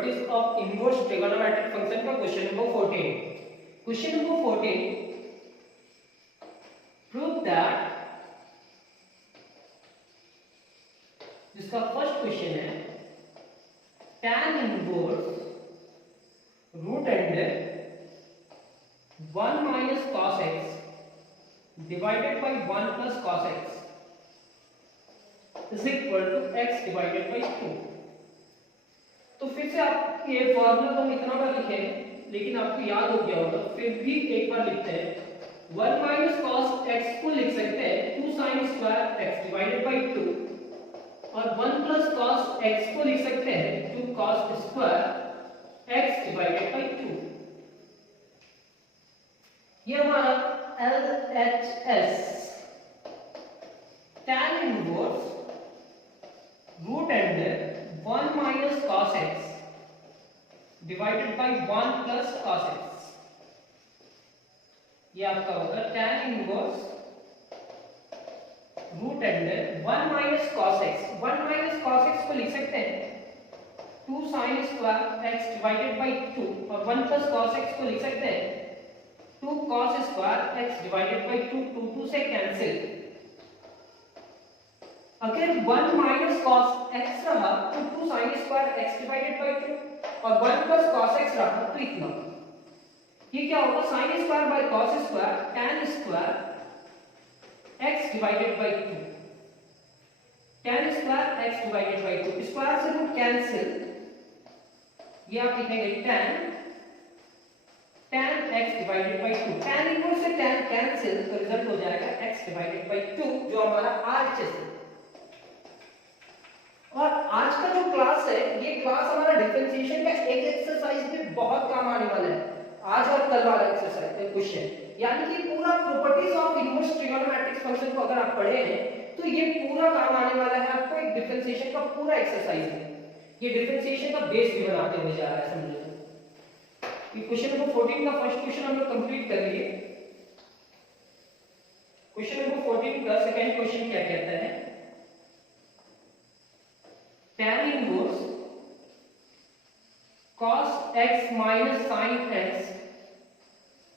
Properties of inverse trigonometric function का question number 14। Question number 14, prove that, जिसका first question है tan inverse root under 1 minus cos x divided by 1 plus cos x is equal to x divided by 2। तो फिर से आप ये formula तो हम इतना बार लिखे हैं लेकिन आपको याद हो गया होगा, फिर भी एक बार लिखते हैं। 1 minus cos x को लिख सकते हैं 2 sin square x divided by 2 और 1 plus cos x को लिख सकते हैं 2 cos square x divided by 2। ये हमारा LHS tan inverse root under 1 minus cos x divided by 1 plus cos x, ये आपका होगा tan inverse root under 1 minus cos x। 1 minus cos x को लिख सकते हैं 2 sin square x divided by 2 और 1 plus cos x को लिख सकते हैं 2 cos square x divided by 2, 2 से कैंसिल। अगर 1 minus cos x रहा तो 2 sin square x divided by 2 और 1 plus cos x रहा तो इतना। ये क्या होगा, sin square by cos square tan square x divided by 2, tan square x divided by 2, square से रूट कैंसिल, ये आप लिखेंगे tan x divided by 2, tan inverse से tan कैंसिल तो रिजल्ट हो जाएगा x divided by 2 जो हमारा RHS है। और आज का जो क्लास है ये क्लास हमारा डिफरेंशिएशन का एक एक्सरसाइज में बहुत काम आने वाला है, आज और कल वाला एक्सरसाइज क्वेश्चन, यानी कि पूरा properties of inverse trigonometric function को अगर आप पढ़े हैं तो ये पूरा काम आने वाला है आपको। एक डिफरेंशिएशन का पूरा एक्सरसाइज है, ये डिफरेंशिएशन का बेस भी बनाते हुए जा रहा है, समझो। ये क्वेश्चन नंबर 14 का फर्स्ट क्वेश्चन हम लोग कंप्लीट कर लिए। क्वेश्चन नंबर 14 का सेकंड क्वेश्चन क्या कहता है, tan inverse cos x minus sin x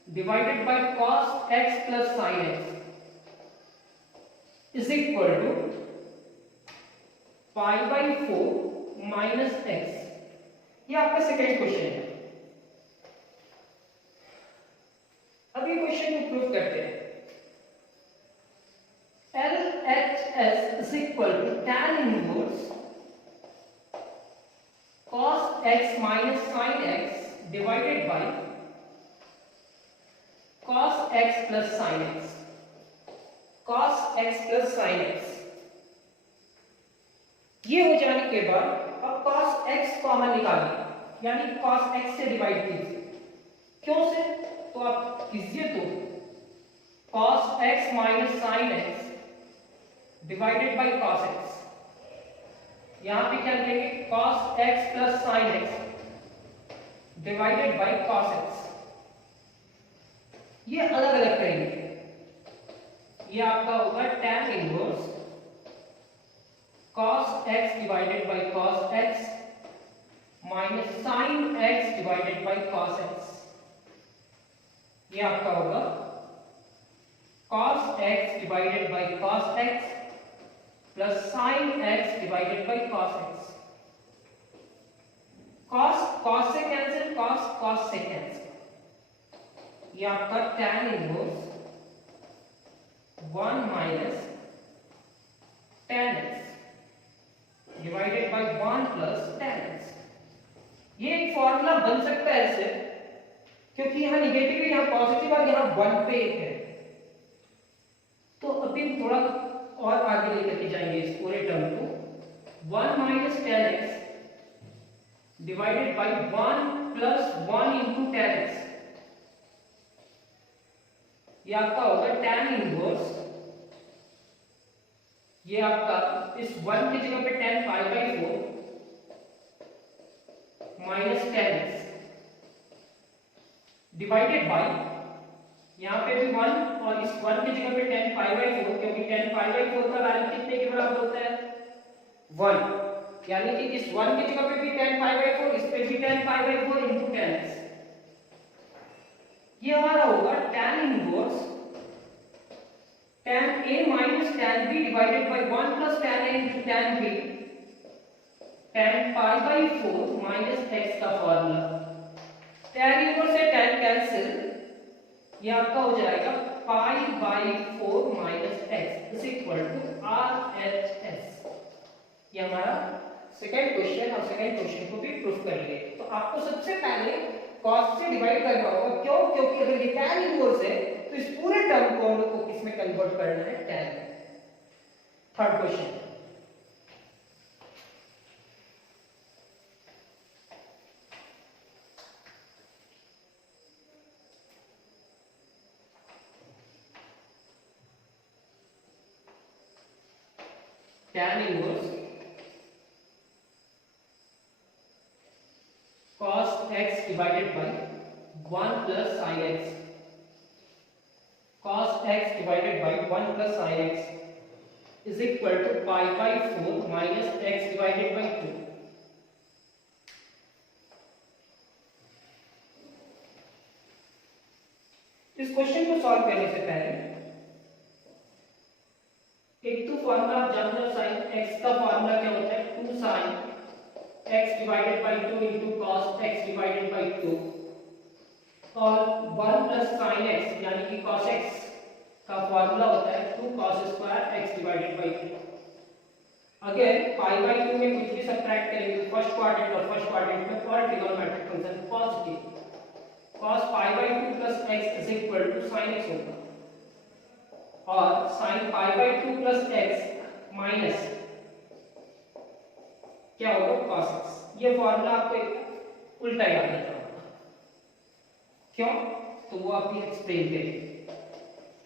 divided by cos x plus sin x is equal to pi by 4 minus x। ये आपका सेकंड क्वेश्चन है। अब ये क्वेश्चन को प्रूव करते हैं। LHS is equal to tan inverse cos x minus sin x divided by cos x plus sin x, cos x plus sin x। ये हो जाने के बाद अब cos x कॉमन निकालिए, यानी cos x से डिवाइड कीजिए। क्यों से, तो आप कीजिए तो cos x minus sin x divided bye cos x, यहां पे क्या लिखेंगे cos x plus sin x divided bye cos x। ये अलग अलग करेंगे, ये आपका होगा tan inverse cos x divided bye cos x minus sin x divided bye cos x। ये आपका होगा cos x divided bye cos x plus sin x divided bye cos x। cos से कैंसिल, cos से cancel, ये आपका tan inverse 1 minus tan x divided bye 1 plus tan x। ये एक formula बन सकता है ऐसे, क्योंकि यहाँ निगेटिव है, यहाँ पॉजिटिव और यहाँ 1 पे है। तो अभी थोड़ा और आगे लेकर के जाएंगे इस पूरे टर्म को। 1 minus tan x divided bye 1 plus 1 into tan x, ये आपका होगा tan इनवर्स, ये आपका इस 1 की जगह पे tan pi by 4 minus tan x divided bye, यहाँ पे भी 1 और इस 1 की जगह पे tan पाई बाय 4, क्योंकि tan पाई बाय 4 का वैल्यू कितने के बराबर होता है 1, यानी कि इस 1 की जगह पे भी tan पाई बाय 4, इस पे भी tan π/4 into tan x। ये हमारा होगा tan inverse tan a minus tan b divided by 1 plus tan a into tan b tan π/4 minus x का फॉर्मूला। tan इनवर्स से tan कैंसिल, ये आपका हो जाएगा π/4 minus x is equal to RHS। ये हमारा सेकंड क्वेश्चन और second question को भी प्रूफ कर लिए। तो आपको सबसे पहले cos से डिवाइड करना होगा, क्यों? क्योंकि अगर ये tan इनवर्स है तो इस पूरे टर्म को हम लोग को किसमें कन्वर्ट करना है? tan। Third question, tan inverse cos x divided by 1 plus sin x। cos x divided by 1 plus sin x is equal to π/4 minus x divided by 2। इस क्वेश्चन को सॉल्व करने से पहले एक तो फॉर्मूला आप जानते हो, sin x का फॉर्मूला क्या होता है? 2 sin x divided by 2 into cos x divided by 2 और 1 plus sin x यानी कि cos x का फॉर्मूला होता है 2 cos square x divided by 2। अगर π/2 में कुछ भी सब्ट्रैक्ट करेंगे तो फर्स्ट क्वाड्रेंट और फर्स्ट क्वाड्रेंट में all trigonometric function positive, cos π/2 plus x is equal to sin x होगा और sin π/2 plus x माइनस क्या होगा? cos x। ये फॉर्मूला आपको एक उल्टा याद रखना होगा, क्यों? तो वो आप भी एक्सप्लेन करेंगे।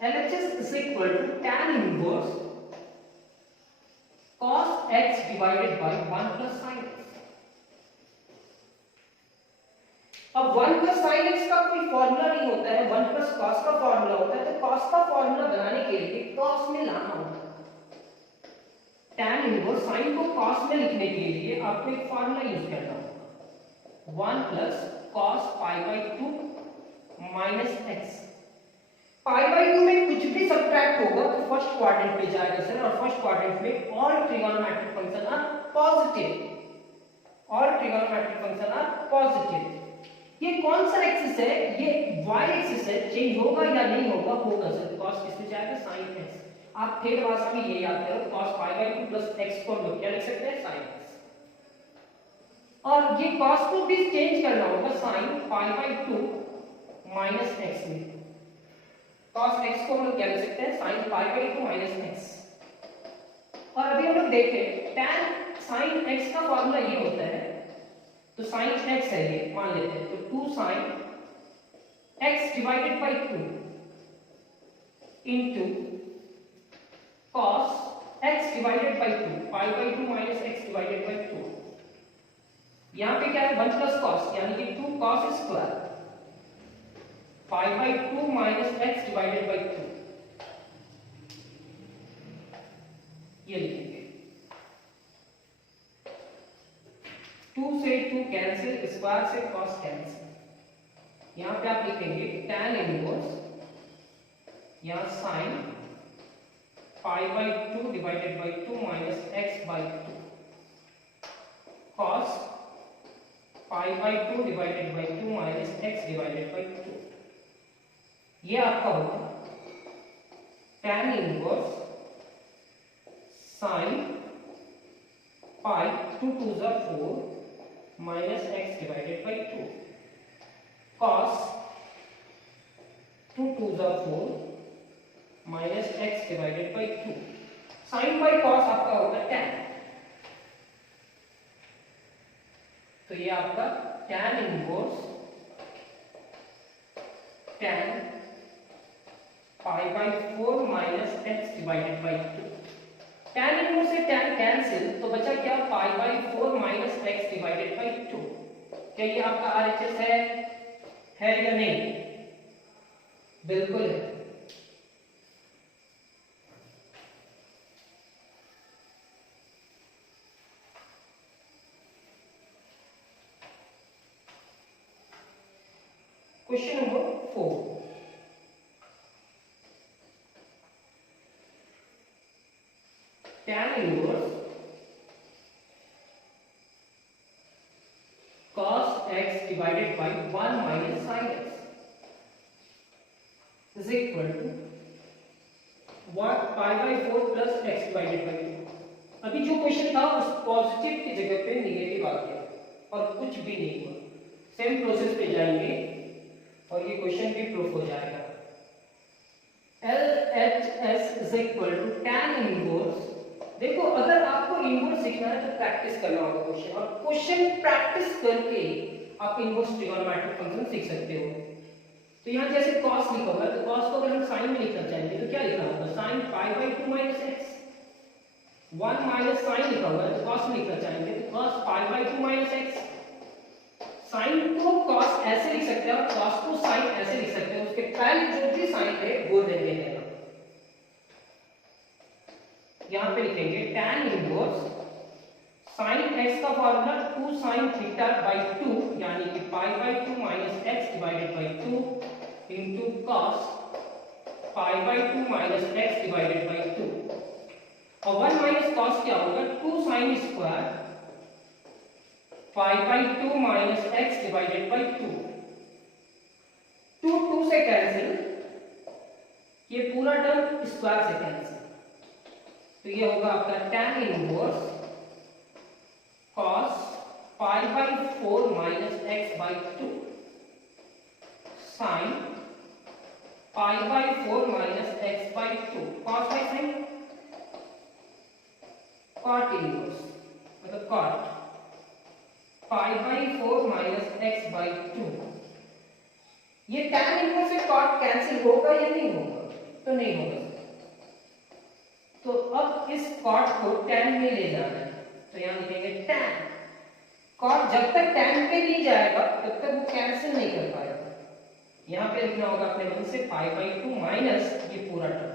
LHS is equal to tan inverse cos x divided by 1 plus sin x। अब 1 plus sin x का कोई फॉर्मूला नहीं होता है, 1 plus cos का फॉर्मूला होता है। तो cos का फॉर्मूला बनाने के लिए cos में लाना होगा। tan इनवर्स sin को cos में लिखने के लिए आपको एक फॉर्मूला यूज करना होगा, 1 plus cos π/2 minus x। π/2 में कुछ भी सब्ट्रैक्ट होगा तो फर्स्ट क्वाड्रेंट पे जाएगा सर, और फर्स्ट क्वाड्रेंट में all trigonometric function are positive. All trigonometric function are positive. ये कौन सा एक्सिस है? ये y एक्सिस है। चेंज होगा या नहीं होगा? होगा सर। cos किसमें जाएगा? sin x। आप थेट भाषा में ये याद करो, cos π/2 plus x को हम लोग क्या लिख सकते हैं? sin x। और ये cos को भी चेंज करना होगा sin π/2 minus x में। cos x को हम लोग क्या लिख सकते हैं? sin π/2 minus x। और अभी हम लोग देखें tan sin x का फॉर्मूला ये होता है, तो sin x है ये मान लेते हैं, तो 2 sin x divided by 2 into cos x divided by 2 π/2 minus x divided by 2। यहाँ पे क्या है? 1 plus cos यानी कि 2 cos square π/2 minus x divided by 2। ये लिखेंगे, 2 से 2 कैंसिल, स्क्वायर से cos कैंसिल। यहाँ पे आप लिखेंगे tan इनवर्स, यहाँ sin π/2 divided by 2 minus x by 2 cos π/2 divided by 2 minus x divided by 2। ये आपका होगा tan inverse sin pi 2 2 is 4 minus x divided by 2 cos 2 2 is 4 minus x divided by 2। sin by cos आपका होगा tan। तो ये आपका tan inverse tan π/4 minus x divided by 2। tan inverse से tan cancel, तो बचा क्या? π/4 minus x divided by 2। क्या ये आपका RHS है या नहीं? बिल्कुल है। Question number 4, tan inverse cos x divided by 1 minus sin x is equal to what pi by 4 plus x divided by 2। अभी जो क्वेश्चन था उस पॉजिटिव की जगह पे नेगेटिव आ गया और कुछ भी नहीं हुआ। सेम प्रोसेस पे जाएंगे और ये क्वेश्चन भी प्रूफ हो जाएगा। LHS is equal to tan inverse। देखो अगर आपको इनवर्स सीखना है तो प्रैक्टिस करना होगा क्वेश्चन, और क्वेश्चन प्रैक्टिस करके आप इनवर्स ट्रिगोनोमेट्रिक फंक्शन सीख सकते हो। तो यहाँ जैसे cos लिखा हुआ है तो cos को अगर हम sin में लिखना चाहेंगे तो क्या लिखना होगा, sin pi by 2 minus x। 1 minus sin लिखा हुआ है तो cos में लिखना चाहेंगे तो cos pi by 2 minus x। sin को cos ऐसे लिख सकते हैं और cos को sin ऐसे लिख सकते हैं, उसके पहले जो भी sin है वो ले लेंगे। यहाँ पे लिखेंगे tan इनवर्स sin x का फॉर्मूला 2 sin थीटा by 2 यानी कि pi by 2 minus x divided by 2 into cos pi by 2 minus x divided by 2, और 1 minus cos क्या होगा, 2 sin square pi by 2 minus x divided by 2। 2 से cancel, ये पूरा term square से cancel, तो ये होगा आपका tan inverse cos pi by 4 minus x by 2 sin pi by 4 minus x by 2 cos by sin cot inverse मतलब cot pi by 4 minus x by 2। ये tan इनवर्स से cot कैंसिल होगा या नहीं होगा, तो नहीं होगा। तो अब इस cot को tan में ले जाना है, तो यहां लिखेंगे tan। cot जब तक tan पे नहीं जाएगा तब तक वो कैंसिल नहीं कर पाएगा। यहां पे लिखना होगा अपने मन से pi by 2 माइनस ये पूरा term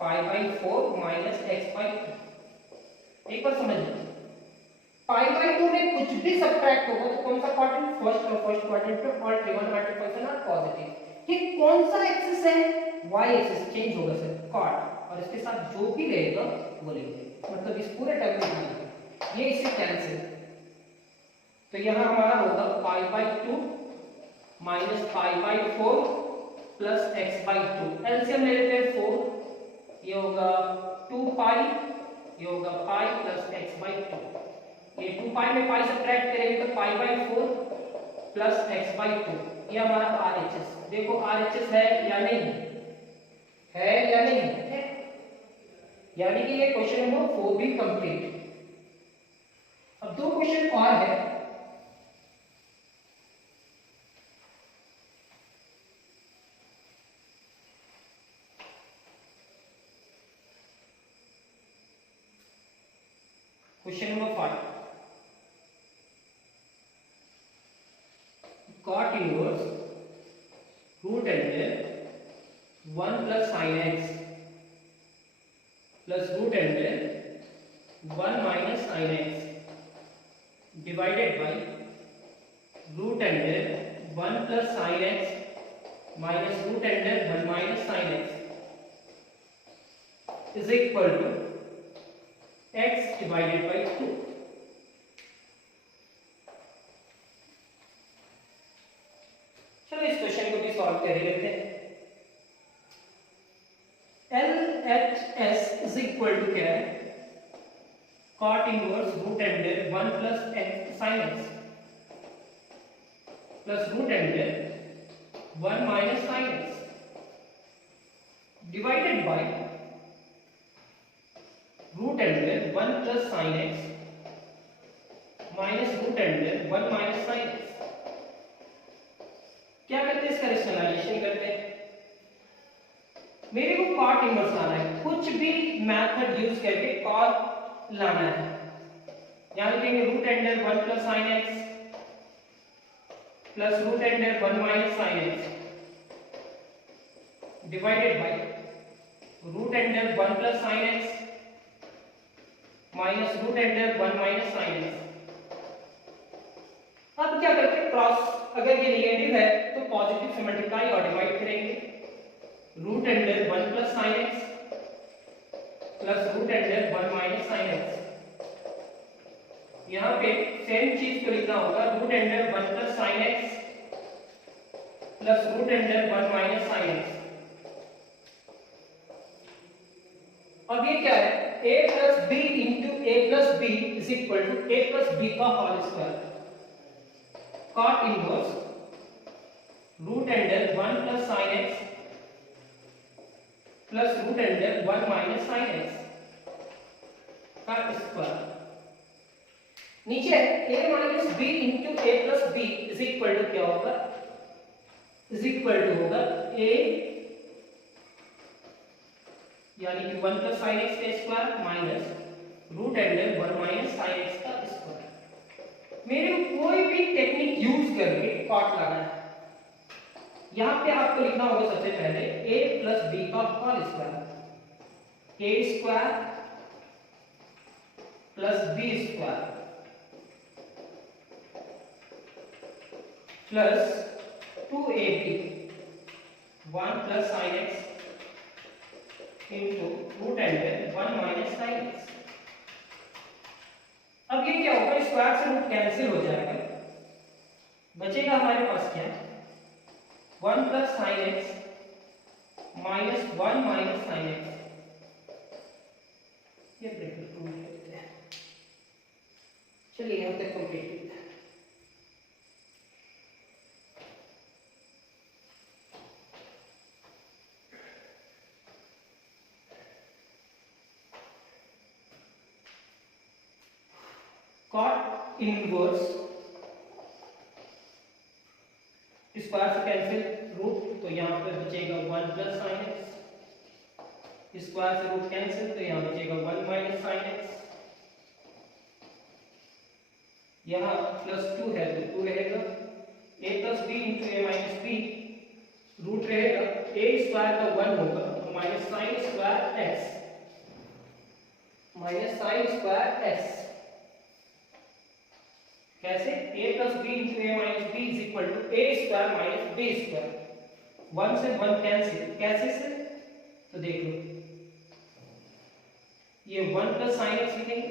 pi by 4 minus x by 2। एक बार समझ लो, pi by 2 में कुछ भी सब्ट्रैक्ट होगा तो कौन सा क्वाड्रेंट, फर्स्ट क्वाड्रेंट पे all trigonometric function are positive. ये कौन सा एक्सिस है, y एक्सिस चेंज होगा सर cot, और इसके साथ जो भी रहेगा वो लेंगे, मतलब इस पूरे टर्म में ये इससे कैंसिल। तो यहाँ हमारा होगा pi by 2 minus pi by 4 plus x by 2। LCM ले लेते हैं 4, ये होगा 2 pi, ये होगा pi प्लस x by 2। ये 2 pi में pi सब्ट्रैक्ट करेंगे तो pi by 4 plus x by 2। ये हमारा RHS। देखो RHS है या नहीं है, या नहीं है, यानी कि ये क्वेश्चन नंबर 4 भी कंप्लीट। अब दो क्वेश्चन और है। Question number 5, cot inverse root under 1 plus sin x plus root under 1 minus sin x divided by root under 1 plus sin x minus root under 1 minus sin x is equal to x divided by 2। चलो इस question को भी solve कर लेते हैं। LHS is equal to क्या है, cot inverse root under 1 plus x sin x plus root under 1 minus sin x divided by root under 1 plus sin x minus root under 1 minus sin x। क्या करते हैं, इसका rationalisation करते हैं। मेरे को cot इनवर्स लाना है, कुछ भी मेथड यूज करके cot लाना है। यहां लिखेंगे root under 1 plus sin x plus root under 1 minus sin x divided by root under 1 plus sin x minus root under 1 minus sin x। अब क्या करते हैं, क्रॉस अगर ये नेगेटिव है तो पॉजिटिव से मल्टीप्लाई और डिवाइड करेंगे, root under 1 plus sine x plus root under 1 minus sine X. यहाँ पे सेम चीज को लिखना होगा, root under 1 plus sine x plus root under 1 minus sine x. अब ये क्या है, a plus B into A plus B is equal to A plus B का whole square. Cot inverse root under 1 plus sine x plus root under 1 minus sine x का square. नीचे a minus B into A plus B is equal to क्या होगा, is equal to होगा a यानी कि 1 plus sine x का square minus root under 1 minus sine x का square. मेरे को कोई भी टेक्निक यूज करके कॉट लगाना है। यहां पे आपको लिखना होगा सबसे पहले a प्लस बी का whole square, a square plus B square plus 2ab 1 plus sine x into root under 1 minus sine x. अब ये क्या होगा, स्क्वायर से रूट कैंसिल हो जाएगा, बचेगा हमारे पास क्या, 1 plus sine x minus 1 minus sine x. ये ब्रैकेट को लिखते हैं। चलिए यहां तक कंप्लीट करते हैं। कॉट इनवर्स स्क्वायर से कैंसिल रूट, तो यहां पर बचेगा 1 प्लस साइन एक्स, स्क्वायर से रूट कैंसिल तो यहां बचेगा 1 माइनस साइन एक्स, यहां प्लस 2 है तो 2 रहेगा, a plus B into A minus B, root रहेगा a स्क्वायर का 1 होगा तो minus sine square x, minus sine square x. कैसे, a plus B into A minus B is equal to A square minus B square. 1 से 1 cancel, कैसे से, तो देख लो ये 1 प्लस साइन एक्स लिखेंगे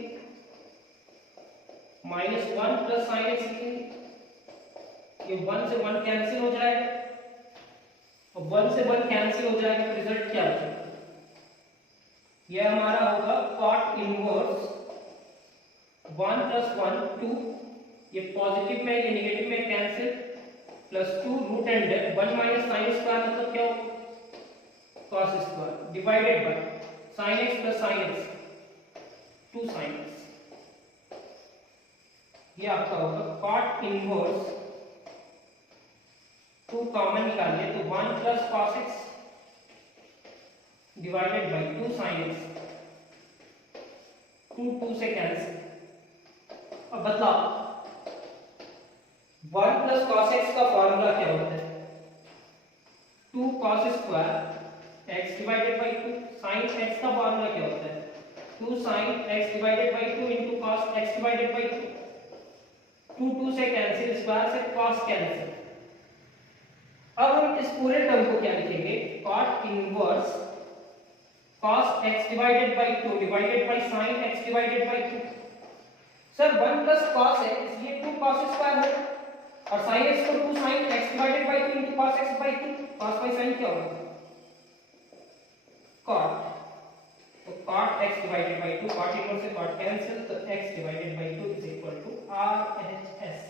माइनस 1 प्लस साइन एक्स लिखेंगे, ये 1 से 1 कैंसिल हो जाएगा और 1 से 1 कैंसिल हो जाएगा तो रिजल्ट क्या बचेगा, ये हमारा होगा कॉट इनवर्स 1 प्लस 1 2, ये पॉजिटिव में ये नेगेटिव में cancel, plus 2 root under 1 minus sine square मतलब क्या होगा, cos square divided by sine x plus sine x 2 sine x. ये आपका होगा कॉट इनवर्स 2 कॉमन निकालिए तो 1 plus cos x divided by 2 sine x, 2 से कैंसिल। अब बताओ 1 प्लस कॉस एक्स का फॉर्मूला क्या होता है, 2 cos square x divided by 2, sine x का फॉर्मूला क्या होता है, 2 sine x divided by 2 into cos x divided by 2, 2 से कैंसिल, स्क्वायर से कॉस कैंसिल। अब हम इस पूरे टर्म को क्या लिखेंगे, cot inverse cos x divided by 2 divided by sine x divided by 2। Sir 1 plus cos है इसलिए 2 कॉस स्क्वायर है और sin x को 2 sin x divided by 2 into cos x by 2, cos by sin क्या होगा, cot, तो cot x divided by 2, cot inverse से cot cancel तो x divided by 2 is equal to RHS।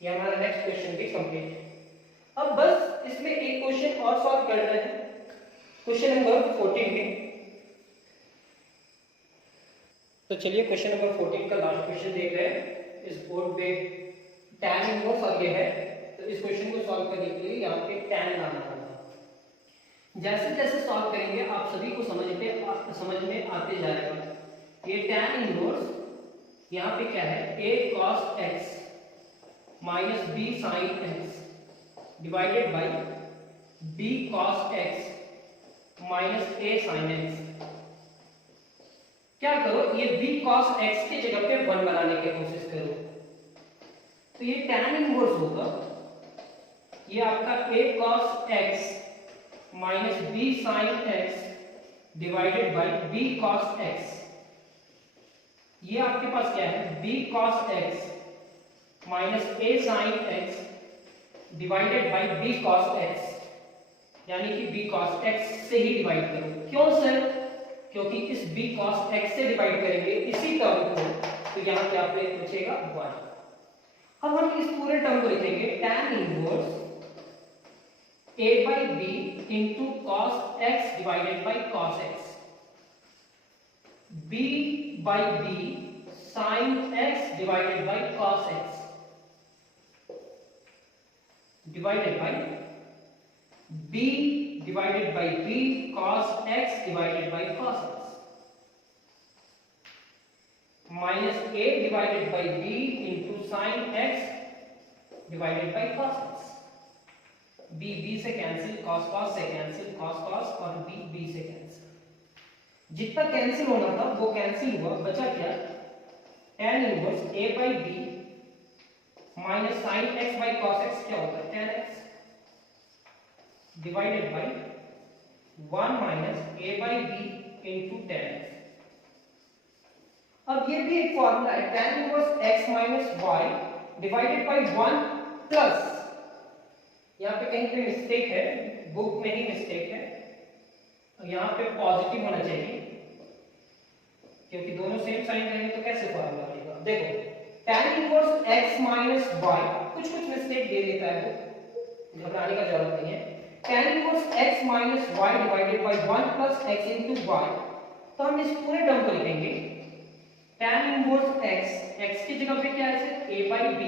ये हमारा नेक्स्ट क्वेश्चन भी complete है। अब बस इसमें एक क्वेश्चन और सॉल्व करना है, क्वेश्चन नंबर 14 में। तो चलिए क्वेश्चन नंबर 14 का लास्ट क्वेश्चन देख रहे हैं इस बोर्ड पे। tan इनवर्स और ये है, तो इस क्वेश्चन को सॉल्व करने के लिए यहाँ पे tan लाना होगा। जैसे जैसे सॉल्व करेंगे आप सभी को समझ में आते जाएगा। ये tan इनवर्स यहाँ पे क्या है, a cos x minus b sin x divided by b cos x minus a sin x। क्या करो, ये b cos x की जगह पे 1 बनाने की कोशिश करो, तो ये tan इनवर्स होगा ये आपका a cos x minus b sin x divided bye b cos x। ये आपके पास क्या है, b cos x minus a sin x divided bye b cos x, यानी कि b cos x से ही डिवाइड करो। क्यों सर? क्योंकि इस b cos x से डिवाइड करेंगे इसी टर्म को, तो यहाँ पे आपको बचेगा 1। अब हम इस पूरे टर्म को लिखेंगे tan inverse a by b into cos x divided by cos x, b by b sin x divided by cos x divided by b divided by b cos x divided by cos x minus a divided by b into sin x divided by cos x। b b से cancel, cos cos से cancel, cos cos और b b से cancel. जितना cancel होना था वो cancel हुआ, बचा क्या, tan inverse a by b minus sin x by cos x क्या होता है, tan x divided bye 1 minus a by b into tan x। अब ये भी एक फॉर्मूला है, tan inverse x minus y divided by 1 plus, यहाँ पे कहीं पे मिस्टेक है, बुक में ही मिस्टेक है, यहाँ पे पॉजिटिव होना चाहिए क्योंकि दोनों सेम साइन रहेंगे तो कैसे फॉर्मूला बनेगा। देखो tan inverse x minus y, कुछ मिस्टेक दे देता है वो, घबराने का जरूरत नहीं है। tan inverse x minus y divided by 1 plus x into y, तो हम इस पूरे टर्म को लिखेंगे tan इनवर्स x की जगह पे क्या है, a by b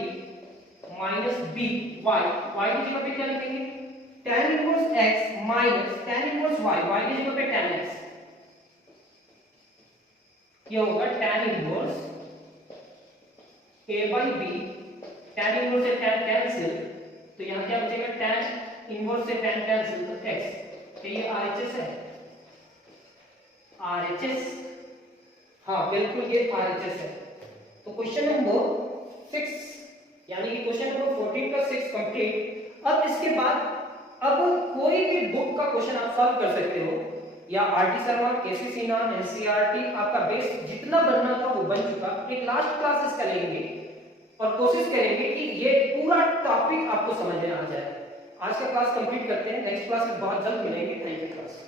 minus b y की जगह पे क्या लिखेंगे, tan inverse x minus tan inverse y की जगह पे tan x, ये होगा tan inverse a by b, tan inverse से tan कैंसिल, तो यहाँ क्या बचेगा, tan इनवर्स से tan कैंसिल तो x, तो ये RHS है, RHS, हाँ बिल्कुल ये RHS है। तो क्वेश्चन नंबर 6 यानी कि क्वेश्चन नंबर 14 का 6 कंप्लीट। अब इसके बाद अब कोई भी बुक का क्वेश्चन आप सॉल्व कर सकते हो, या आरटी शर्मा, केसी सिन्हा, एनसीईआरटी, आपका बेस जितना बनना था वो बन चुका। एक लास्ट क्लास इसका लेंगे और कोशिश करेंगे कि ये पूरा टॉपिक आपको समझ में आ जाए। आज का क्लास कंप्लीट करते हैं, नेक्स्ट क्लास में बहुत जल्द मिलेंगे। Thank you class.